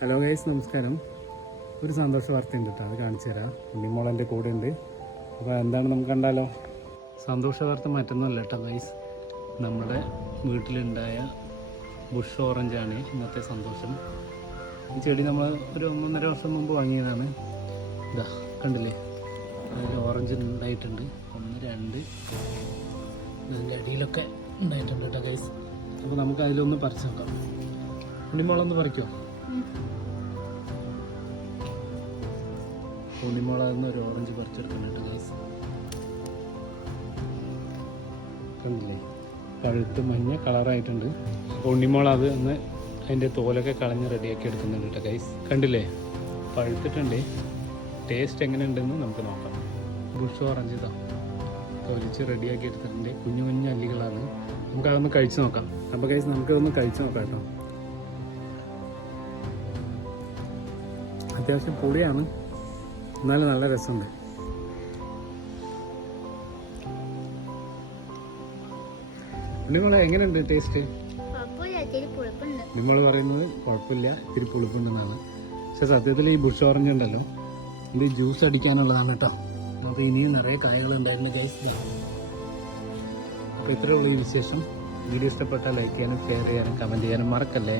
Hello guys, നമസ്കാരം. ഒരു സന്തോഷ വാർത്തയുണ്ട് കേട്ടോ, അത് കാണിച്ചു തരാം. ഉണ്ണിമോൾ എൻ്റെ കൂടെ ഉണ്ട്. അപ്പോൾ എന്താണ് നമുക്ക് കണ്ടാലോ? സന്തോഷ വാർത്ത മറ്റൊന്നുമല്ല കേട്ടോ ഗൈസ്, നമ്മുടെ വീട്ടിലുണ്ടായ ബുഷ് ഓറഞ്ചാണ് ഇന്നത്തെ സന്തോഷം. ഈ ചെടി നമ്മൾ ഒരു 1.5 വർഷം മുമ്പ് വാങ്ങിയതാണ്. ഇതാ കണ്ടില്ലേ, അതിൽ ഓറഞ്ച് ഉണ്ടായിട്ടുണ്ട്. 1, 2 അതിൻ്റെ അടിയിലൊക്കെ ഉണ്ടായിട്ടുണ്ട് കേട്ടോ ഗൈസ്. അപ്പോൾ നമുക്ക് അതിലൊന്ന് പറിച്ച് നോക്കാം. ഉണ്ണിമോളൊന്ന് പറിക്കുമോ? ഉണ്ണിമോളാകുന്ന ഒരു ഓറഞ്ച് പറിച്ചെടുക്കുന്നുണ്ട് ഗൈസ്. കണ്ടില്ലേ, പഴുത്ത് മഞ്ഞ കളറായിട്ടുണ്ട്. ഉണ്ണിമോൾ അത് ഒന്ന് അതിൻ്റെ തോലൊക്കെ കളഞ്ഞ് റെഡിയാക്കി എടുക്കുന്നുണ്ട് കേട്ടോ ഗൈസ്. കണ്ടില്ലേ, പഴുത്തിട്ടുണ്ട്. ടേസ്റ്റ് എങ്ങനെയുണ്ടെന്ന് നമുക്ക് നോക്കാം. ബുഷ് ഓറഞ്ച് ഇതാ തൊലിച്ച് റെഡിയാക്കി എടുത്തിട്ടുണ്ട്. കുഞ്ഞു കുഞ്ഞു അല്ലികളാണ്. നമുക്കതൊന്ന് കഴിച്ച് നോക്കാം. അപ്പോൾ ഗൈസ്, നമുക്കതൊന്ന് കഴിച്ച് നോക്കാം കേട്ടോ. അത്യാവശ്യം പൊടിയാണ്, എന്നാലും നല്ല രസമുണ്ട്. ഉണ്ണിമോളെ എങ്ങനെയുണ്ട് ടേസ്റ്റ്? നിങ്ങൾ പറയുന്നത് കുഴപ്പമില്ല, ഇത്തിരി പുളിപ്പുണ്ടെന്നാണ്. പക്ഷെ സത്യത്തിൽ ഈ ബുഷ് ഓറഞ്ച് ഉണ്ടല്ലോ, ഇത് ജ്യൂസ് അടിക്കാനുള്ളതാണ് കേട്ടോ. നമുക്ക് ഇനിയും നിറയെ കായകൾ ഉണ്ടായിരുന്നു ഗൈസ്. അപ്പോൾ ഇത്രയേ ഉള്ളൂ ഈ വിശേഷം. വീഡിയോ ഇഷ്ടപ്പെട്ടാൽ ലൈക്ക് ചെയ്യാനും ഷെയർ ചെയ്യാനും കമൻറ്റ് ചെയ്യാനും മറക്കല്ലേ.